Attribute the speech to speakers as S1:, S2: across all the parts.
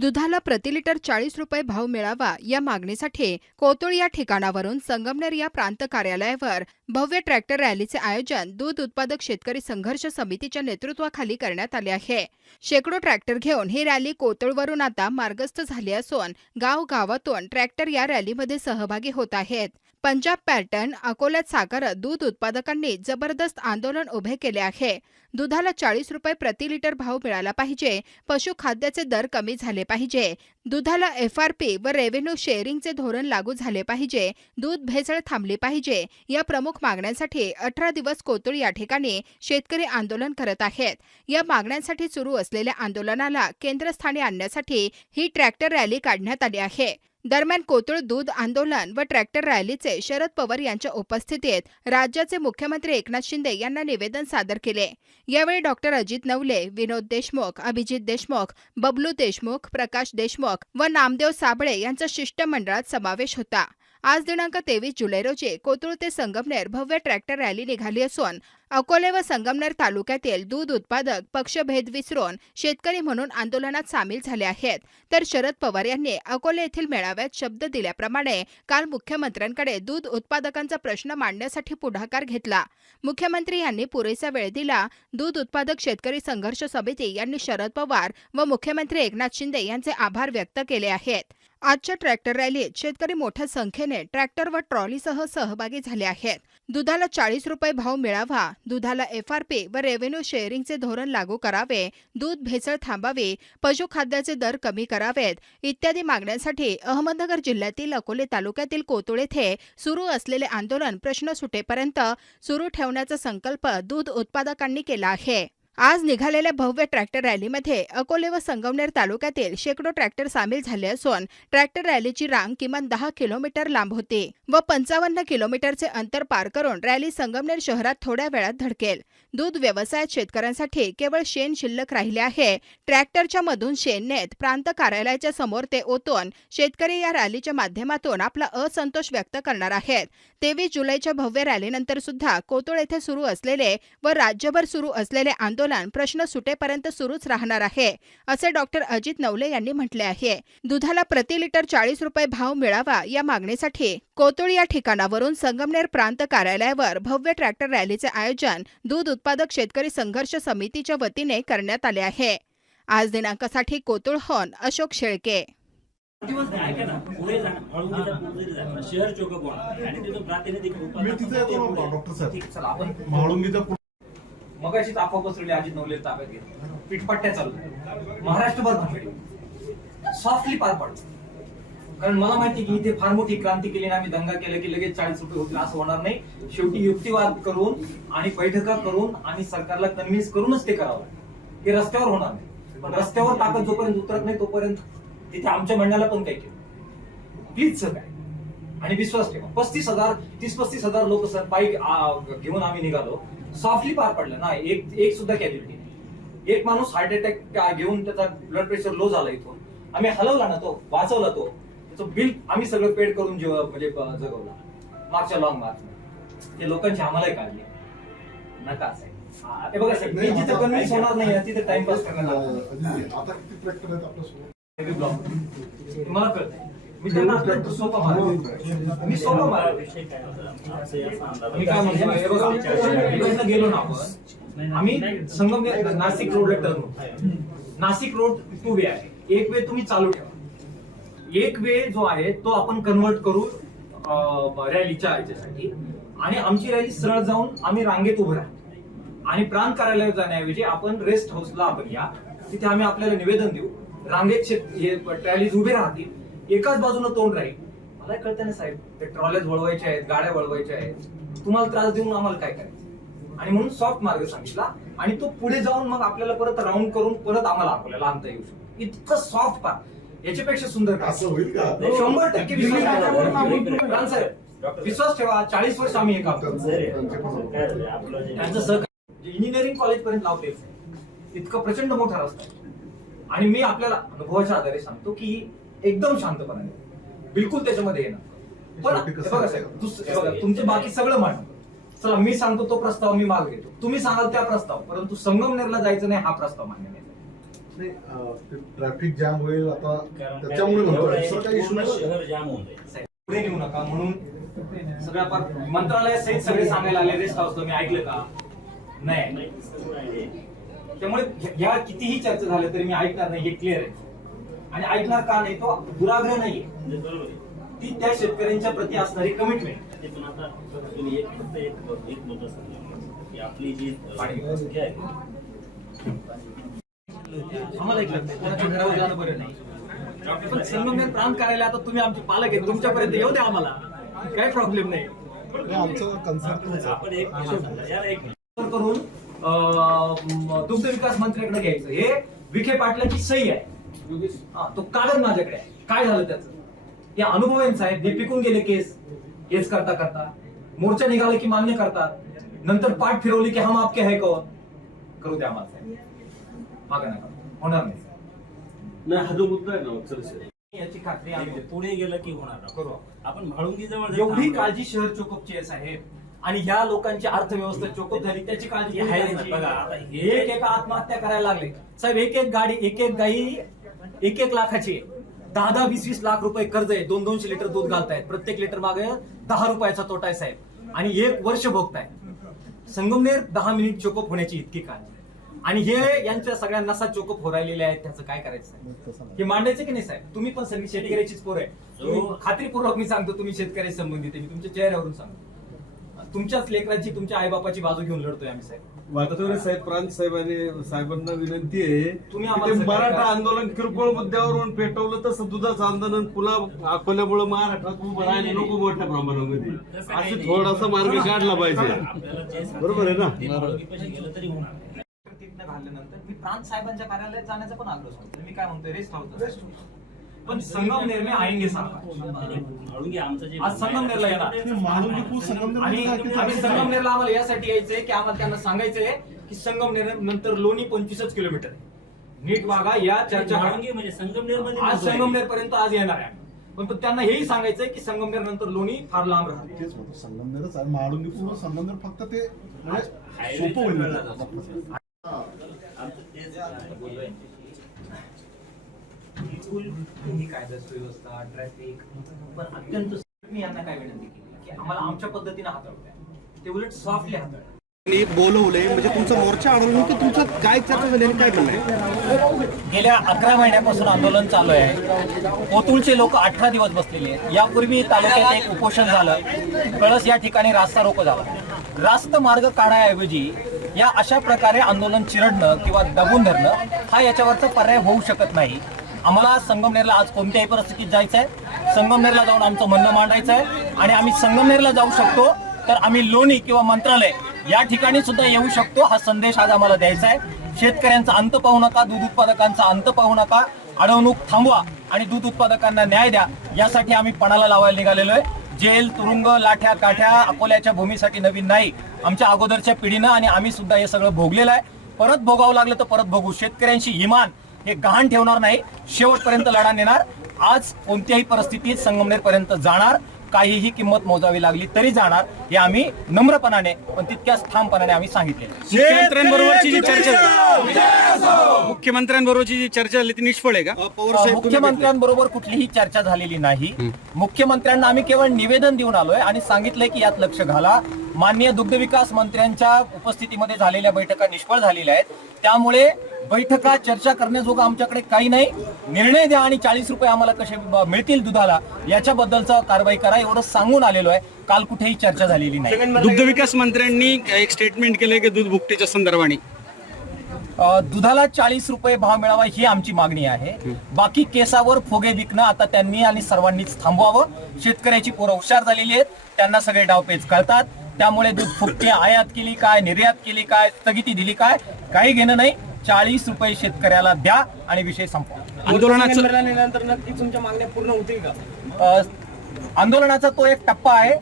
S1: दुधाला प्रति लिटर चाळीस रुपये भाव मिळावा या मागणीसाठी कोतुळ या ठिकाणावरून संगमनेर या प्रांत कार्यालयावर भव्य ट्रॅक्टर रॅलीचे आयोजन दूध उत्पादक शेतकरी संघर्ष समितीच्या नेतृत्वाखाली करण्यात आले आहे. शेकडो ट्रॅक्टर घेऊन ही रॅली कोतुळवरून आता मार्गस्थ झाली असून गावगावातून ट्रॅक्टर या रॅलीमध्ये सहभागी होत आहेत. पंजाब पॅटर्न अकोल्यात साखर दूध उत्पादकांनी जबरदस्त आंदोलन उभे केले आहे. दुधाला चाळीस रुपये प्रति लिटर भाव मिळाला पाहिजे. पशुखाद्याचे दर कमी झाले पाहिजे. दुधाला एफआरपी व रेव्हेन्यू शेअरिंगचे धोरण लागू झाले पाहिजे. दूध भेसळ थांबली पाहिजे. या प्रमुख मागण्यांसाठी अठरा दिवस कोतुळ या ठिकाणी शेतकरी आंदोलन करत आहेत. या मागण्यांसाठी सुरू असलेल्या आंदोलनाला केंद्रस्थानी आणण्यासाठी ही ट्रॅक्टर रॅली काढण्यात आली आहे. दरम्यान कोतुळ दूध आंदोलन व ट्रॅक्टर रॅलीचे शरद पवार यांच्या उपस्थितीत राज्याचे मुख्यमंत्री एकनाथ शिंदे यांना निवेदन सादर केले. यावेळी डॉक्टर अजित नवले विनोद देशमुख अभिजित देशमुख बबलू देशमुख प्रकाश देशमुख व नामदेव साबळे यांचा शिष्टमंडळात समावेश होता. आज दिनांक तेवीस जुलै रोजी कोतुळ ते संगमनेर भव्य ट्रॅक्टर रॅली निघाली असून अकोले व संगमनेर तालुक्यातील दूध उत्पादक पक्षभेद विसरून शेतकरी म्हणून आंदोलनात सामील झाले आहेत. तर शरद पवार यांनी अकोले येथील मेळाव्यात शब्द दिल्याप्रमाणे काल मुख्यमंत्र्यांकडे दूध उत्पादकांचा प्रश्न मांडण्यासाठी पुढाकार घेतला. मुख्यमंत्री यांनी पुरेसा वेळ दिला. दूध उत्पादक शेतकरी संघर्ष समिती यांनी शरद पवार व मुख्यमंत्री एकनाथ शिंदे यांचे आभार व्यक्त केले आहेत. आजच्या ट्रॅक्टर रॅलीत शेतकरी मोठ्या संख्येने ट्रॅक्टर व ट्रॉलीसह सहभागी झाले आहेत. दुधाला चाळीस रुपये भाव मिळावा दुधाला एफआरपी व रेव्हेन्यू शेअरिंगचे धोरण लागू करावे दूध भेसळ थांबावी पशुखाद्याचे दर कमी करावेत इत्यादी मागण्यांसाठी अहमदनगर जिल्ह्यातील अकोले तालुक्यातील कोतुळ येथे सुरू असलेले आंदोलन प्रश्न सुटेपर्यंत सुरू ठेवण्याचा संकल्प दूध उत्पादकांनी केला आहे. आज निघालेल्या भव्य ट्रॅक्टर रॅलीमध्ये अकोले व संगमनेर तालुक्यातील शेकडो ट्रॅक्टर सामील झाले असून ट्रॅक्टर रॅलीची रांग किमान दहा किलोमीटर लांब होती व पंचावन्न किलोमीटरचे अंतर पार करून रॅली संगमनेर शहरात थोड्या वेळात धडकेल. दूध व्यवसायात शेतकऱ्यांसाठी केवळ शेण शिल्लक राहिले आहे. ट्रॅक्टरच्या मधून शेण नेत प्रांत कार्यालयाच्या समोर ते ओतून शेतकरी या रॅलीच्या माध्यमातून आपला असंतोष व्यक्त करणार आहेत. तेवीस जुलैच्या भव्य रॅलीनंतर सुद्धा कोतुळ येथे सुरू असलेले व राज्यभर सुरू असलेले आंदोलन प्रश्न सुटेपर्यंत सुरूच राहणार आहे असे डॉक्टर अजित नवले यांनी म्हटले आहे. दुधाला प्रति लिटर चाळीस रुपये भाव मिळावा या मागणीसाठी कोतुळ या ठिकाणावरून संगमनेर प्रांत कार्यालयावर भव्य ट्रॅक्टर रॅलीचे आयोजन दूध उत्पादक शेतकरी संघर्ष समितीच्या वतीने करण्यात आले आहे. आज दिनांकासाठी कोतुळहून अशोक शेळके.
S2: शहर चौक आणि तिथं प्रातिनिधिक
S3: मगाशीच आफा पसरली अजित नवले ताब्यात घेतली. पिटपट्ट्या चालू. महाराष्ट्रभर भांडली सॉफ्टली पार पाडतो कारण मला माहिती की इथे फार मोठी क्रांती केली आम्ही दंगा केला की लगेच चाळीस रुपये होतील असं होणार नाही. शेवटी युक्तिवाद करून आणि बैठका करून आणि सरकारला कन्व्हिन्स करूनच ते करावं हे रस्त्यावर होणार नाही. पण रस्त्यावर ताकद जोपर्यंत उतरत नाही तोपर्यंत तिथे आमच्या म्हणण्याला पण काही केलं प्लीज सर काय आणि विश्वास ठेवा. पस्तीस हजार तीस पस्तीस हजार लोक सर बाईक घेऊन आम्ही निघालो. सॉफ्टली पार पडलं ना एक एक सुद्धा कॅज्युलिटी नाही एक माणूस हार्ट अटॅक घेऊन त्याचा ब्लड प्रेशर लो झाला इथून आम्ही हलवला ना तो वाचवला तो त्याचं बिल आम्ही सगळं पेड करून म्हणजे जगवला मागच्या लॉंग मार्च ते लोकांची आम्हालाही काळजी आहे. नका असं आहे. हा, हे बघा जिथे कन्व्हिन्स होणार नाही तिथे टाइमपास कळतंय मी त्यांना अत्यंत सोपं मारतो मी सोपं
S2: मारतो
S3: मी काय म्हणतो हे बघा इकडनं गेलो ना आपण आम्ही संगमनेर नाशिक रोडला turn Nashik road two way आहे. एक वे तुम्ही चालू ठेवा. एक वे जो आहे तो आपण कन्वर्ट करू रॅलीच्या ह्याच्यासाठी आणि आमची रॅली सरळ जाऊन आम्ही रांगेत उभं राहतो आणि प्रांत कार्यालयात जाण्याऐवजी आपण रेस्ट हाऊसला आपण या. तिथे आम्ही आपल्याला निवेदन देऊ. रांगेत शेत- हे ट्रॅलीज उभे राहतील. एकाच बाजूनं तोंड राहील. मला कळतं ना साहेब ते ट्रॉलेज वळवायच्या आहेत गाड्या वळवायच्या आहेत. तुम्हाला त्रास देऊन आम्हाला काय करायचं? आणि म्हणून सॉफ्ट मार्ग सांगितला आणि तो पुढे जाऊन मग आपल्याला परत राऊंड करून परत आम्हाला आपल्याला आणता येऊ शकतो. इतकं सॉफ्ट पार. याच्यापेक्षा सुंदर काय?
S4: असं होईल का?
S3: शंभर टक्के विश्वास ठेवा. विश्वास ठेवा. चाळीस वर्ष आम्ही हे काम त्यांचं सहकार्य इंजिनिअरिंग कॉलेज पर्यंत लावते इतकं प्रचंड मोठा रस्ता आणि मी आपल्याला अनुभवाच्या आधारे सांगतो की एकदम शांतपणाने. बिलकुल त्याच्यामध्ये येणार. पण बघा? साहेब बघा, तुमचं बाकी सगळं मान चला मी सांगतो तो प्रस्ताव मी माग घेतो. तुम्ही सांगाल त्या प्रस्ताव परंतु संगमनेरला जायचं नाही हा प्रस्ताव मान्य नाही.
S4: ट्रॅफिक जॅम होईल आता त्याच्यामुळे
S3: पुढे नेऊ नका म्हणून सगळ्या पार मंत्रालयासहित सगळे सांगायला आले रेस्ट हाऊस तुम्ही ऐकलं का? नाही. त्यामुळे ह्या- ह्या कितीही चर्चा झाल्या तरी मी ऐकणार नाही हे क्लिअर आहे. आणि ऐकणार का नाही तो दुराग्रह नाहीये.
S2: म्हणजे आहे.
S3: ती त्या शेतकऱ्यांच्या प्रती असणारी कमिटमेंट
S2: ते पण आता तुम्ही एक फक्त एक एक मुद्दा सांगितला की आपली जी
S3: पाणी.
S2: आहे.
S3: आम्हाला एक बरं नाही. संगमनेर प्रांत कार्यालय आता तुम्ही आमचे पालक आहेत. तुमच्यापर्यंत येऊ द्या आम्हाला. काही प्रॉब्लेम नाही.
S4: नाही, आमचं कन्सर्न आहे.
S2: आपण एक याला एक
S3: फोन करून दुग्ध विकास मंत्र्याकडे घ्यायचं. हे विखे पाटलाची सही आहे. हा, तो कागद माझ्याकडे आहे. काय झालं त्याचं? हे अनुभव आहे साहेब हे पिकून गेले केस. केस करता करता. मोर्चा निघाला की मान्य करतात. नंतर पाठ फिरवली की हम आपके है कौन करू द्या आम्हाला साहेब. मागा नका. होणार नाही
S5: नाही हा जो मुद्दा आहे ना अक्षर
S3: याची खात्री देतो.
S2: पुढे गेलं की होणार
S3: करू
S2: आपण. म्हाळुंगी जवळ
S3: एवढी काळजी शहर चोकपची आहे साहेब. आणि ह्या लोकांची अर्थव्यवस्था चोकप झाली त्याची काळजी
S2: आहे
S3: आहे
S2: ना, बघा, आता हे-
S3: एक एक आत्महत्या करायला लागले. साहेब एक एक गाडी एक एक गाई एक एक लाखाची. दहा दहा वीस वीस लाख रुपये कर्ज आहे. दोन दोनशे लिटर दूध घालतायत. प्रत्येक लिटर मागे दहा रुपयाचा तोटा आहे साहेब. आणि एक वर्ष भोगताय संगमनेर दहा मिनिट चोकअप होण्याची इतकी काळजी आणि हे यांच्या सगळ्या नसा चोकअप हो राहिलेल्या आहेत त्याचं काय करायचं हे मांडायचं की नाही साहेब? तुम्ही पण सगळी शेतकऱ्याचीच पोर आहे. तुम्ही खात्रीपूर्वक मी सांगतो तुम्ही शेतकरी संबंधित आहे. मी तुमच्या चेहऱ्यावरून सांगतो. तुमच्याच लेकराची तुमच्या आईबापाची बाजू घेऊन लढतोय आम्ही साहेब.
S5: वाटतोय साहेब प्रांत साहेबांनी साहेबांना विनंती आहे
S3: तुम्ही
S5: ते मराठा. आंदोलन किरकोळ मुद्द्यावरून पेटवलं तसं दुधाचं आंदोलन पुन्हा अकोल्यामुळे महाराष्ट्रात उभं राहिले नको मोठ्या प्रमाणामध्ये असं. थोडासा मार्ग काढला पाहिजे बरोबर आहे ना?
S2: ते म्हाळुंगीपाशी गेलं तरी होणार नाही.
S3: तिथनं घालल्यानंतर मी प्रांत साहेबांच्या कार्यालयात जाण्याचा पण आग्रह मी काय म्हणतोय रेस्ट हाऊस पण संगमनेर में आएंगे
S2: आमचं जे
S3: आज संगमनेरला येणार. आणि आणि संगमनेरला आम्हाला यासाठी यायचंय की आम्हाला त्यांना सांगायचंय की संगमनेर नंतर लोणी पंचवीसच किलोमीटर आहे. नीट वागा या चर्चा
S2: म्हणजे संगमनेर
S3: आज संगमनेर पर्यंत आज येणार आहे पण पण त्यांना हेही सांगायचंय की संगमनेर नंतर लोणी फार लांब राहते
S4: तेच होतं संगमनेरच आहे. म्हाळुंगी पूल संगमनेर फक्त ते म्हणजे सोपं होईल.
S2: जातो.
S4: हा.
S3: कायदा सुव्यवस्था ट्रॅफिक पण अत्यंत मी यांना काय विनंती केली? की आम्हाला आमच्या पद्धतीने हाताळू द्या. ते उलट सॉफ्टली हाताळू
S6: बोलवले म्हणजे तुमचं मोर्चा आंदोलन की तुमचं काय चर्चा झाली आणि काय झालंय
S3: गेल्या अकरा महिन्यापासून आंदोलन चालू आहे. कोतुळचे लोक अठरा दिवस बसलेले आहेत. यापूर्वी तालुक्यात एक उपोषण झालं. कळस या ठिकाणी रास्ता रोको झाला. रास्त मार्ग काढायऐवजी या अशा प्रकारे आंदोलन चिरडणं किंवा दबून धरणं हा याच्यावरचा पर्याय होऊ शकत नाही. आम्हाला संगमनेरला आज कोणत्याही परिस्थितीत जायचं आहे संगमनेरला जाऊन आमचं म्हणणं मांडायचं आहे आणि आम्ही संगमनेरला जाऊ शकतो तर आम्ही लोणी किंवा मंत्रालय या ठिकाणी सुद्धा येऊ शकतो. हा संदेश आज आम्हाला द्यायचा आहे शेतकऱ्यांचा अंत पाहू नका दूध उत्पादकांचा अंत पाहू नका. अडवणूक थांबवा आणि दूध उत्पादकांना न्याय द्या. यासाठी आम्ही पणाला लावायला निघालेलो आहे. जेल तुरुंग लाठ्या काठ्या अकोल्याच्या भूमीसाठी नवीन नाही. आमच्या अगोदरच्या पिढीनं आणि आम्ही सुद्धा हे सगळं भोगलेलं आहे. परत भोगावं लागलं तर परत भोगू. शेतकऱ्यांशी इमान हे गहाण ठेवणार नाही. शेवटपर्यंत लढा नेणार. आज कोणत्याही परिस्थितीत संगमनेर पर्यंत जाणार. काहीही किंमत मोजावी लागली तरी जाणार. हे आम्ही नम्रपणाने पण तितक्याच ठामपणाने आम्ही सांगितले
S6: मुख्यमंत्र्यांबरोबरची जी चर्चा मुख्यमंत्र्यांबरोबरची जी चर्चा झाली ती निष्फळ आहे का.
S3: मुख्यमंत्र्यांबरोबर कुठलीही चर्चा झालेली नाही. मुख्यमंत्र्यांना आम्ही केवळ निवेदन देऊन आलोय आणि सांगितलंय की यात लक्ष घाला. माननीय दुग्ध विकास मंत्र्यांच्या उपस्थितीमध्ये झालेल्या बैठका निष्फळ झालेल्या आहेत. त्यामुळे बैठका चर्चा करण्याजोगं आमच्याकडे काही नाही. निर्णय द्या आणि चाळीस रुपये आम्हाला कसे मिळतील दुधाला याच्याबद्दलचा कारवाई करा एवढं सांगून आलेलो आहे. काल कुठेही चर्चा झालेली नाही.
S6: दुग्ध विकास मंत्र्यांनी एक स्टेटमेंट केलंय की दूध भुकटीच्या संदर्भाने.
S3: दुधाला चाळीस रुपये भाव मिळावा ही आमची मागणी आहे. बाकी केसावर फुगे विकणं आता त्यांनी आणि सर्वांनीच थांबवावं. शेतकऱ्याची पोरं हुशार झालेली आहेत. त्यांना सगळे डावपेच कळतात. त्यामुळे दूध फुकटी आयात केली काय निर्यात केली काय स्थगिती दिली काय काही घेणं नाही. चाळीस रुपये शेतकऱ्याला द्या आणि विषय संपवा.
S6: आंदोलनाचं नक्की तुमच्या मागण्या पूर्ण होतील का?
S3: अ, आंदोलनाचा तो एक टप्पा आहे.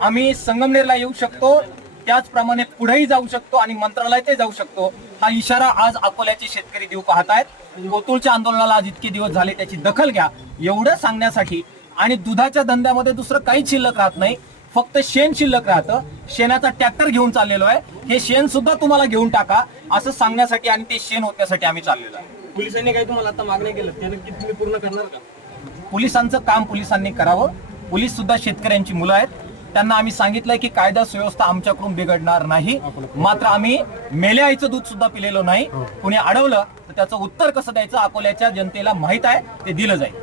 S3: आम्ही संगमनेरला येऊ शकतो. त्याचप्रमाणे पुढेही जाऊ शकतो आणि मंत्रालयातही जाऊ शकतो. हा इशारा आज अकोल्याचे शेतकरी देऊ पाहत आहेत कोतुळच्या आंदोलनाला आज इतके दिवस झाले त्याची दखल घ्या. एवढं सांगण्यासाठी आणि दुधाच्या धंद्यामध्ये दुसरं काहीच शिल्लक राहत नाही. फक्त शेण शिल्लक राहतं. शेणाचा ट्रॅक्टर घेऊन चाललेलो आहे. हे शेण सुद्धा तुम्हाला घेऊन टाका. असं सांगण्यासाठी आणि ते शेण होण्यासाठी आम्ही चाललेलो आहे.
S6: पोलिसांनी काही तुम्हाला आता मागण्या त्या नक्की तुम्ही पूर्ण करणार का?
S3: पोलिसांचं काम पोलिसांनी करावं. पोलीस सुद्धा शेतकऱ्यांची मुलं आहेत. त्यांना आम्ही सांगितलंय की कायदा सुव्यवस्था आमच्याकडून बिघडणार नाही. मात्र आम्ही मेले आईचं दूध सुद्धा पिलेलो नाही. कुणी अडवलं तर त्याचं उत्तर कसं द्यायचं अकोल्याच्या जनतेला माहीत आहे ते दिलं जाईल.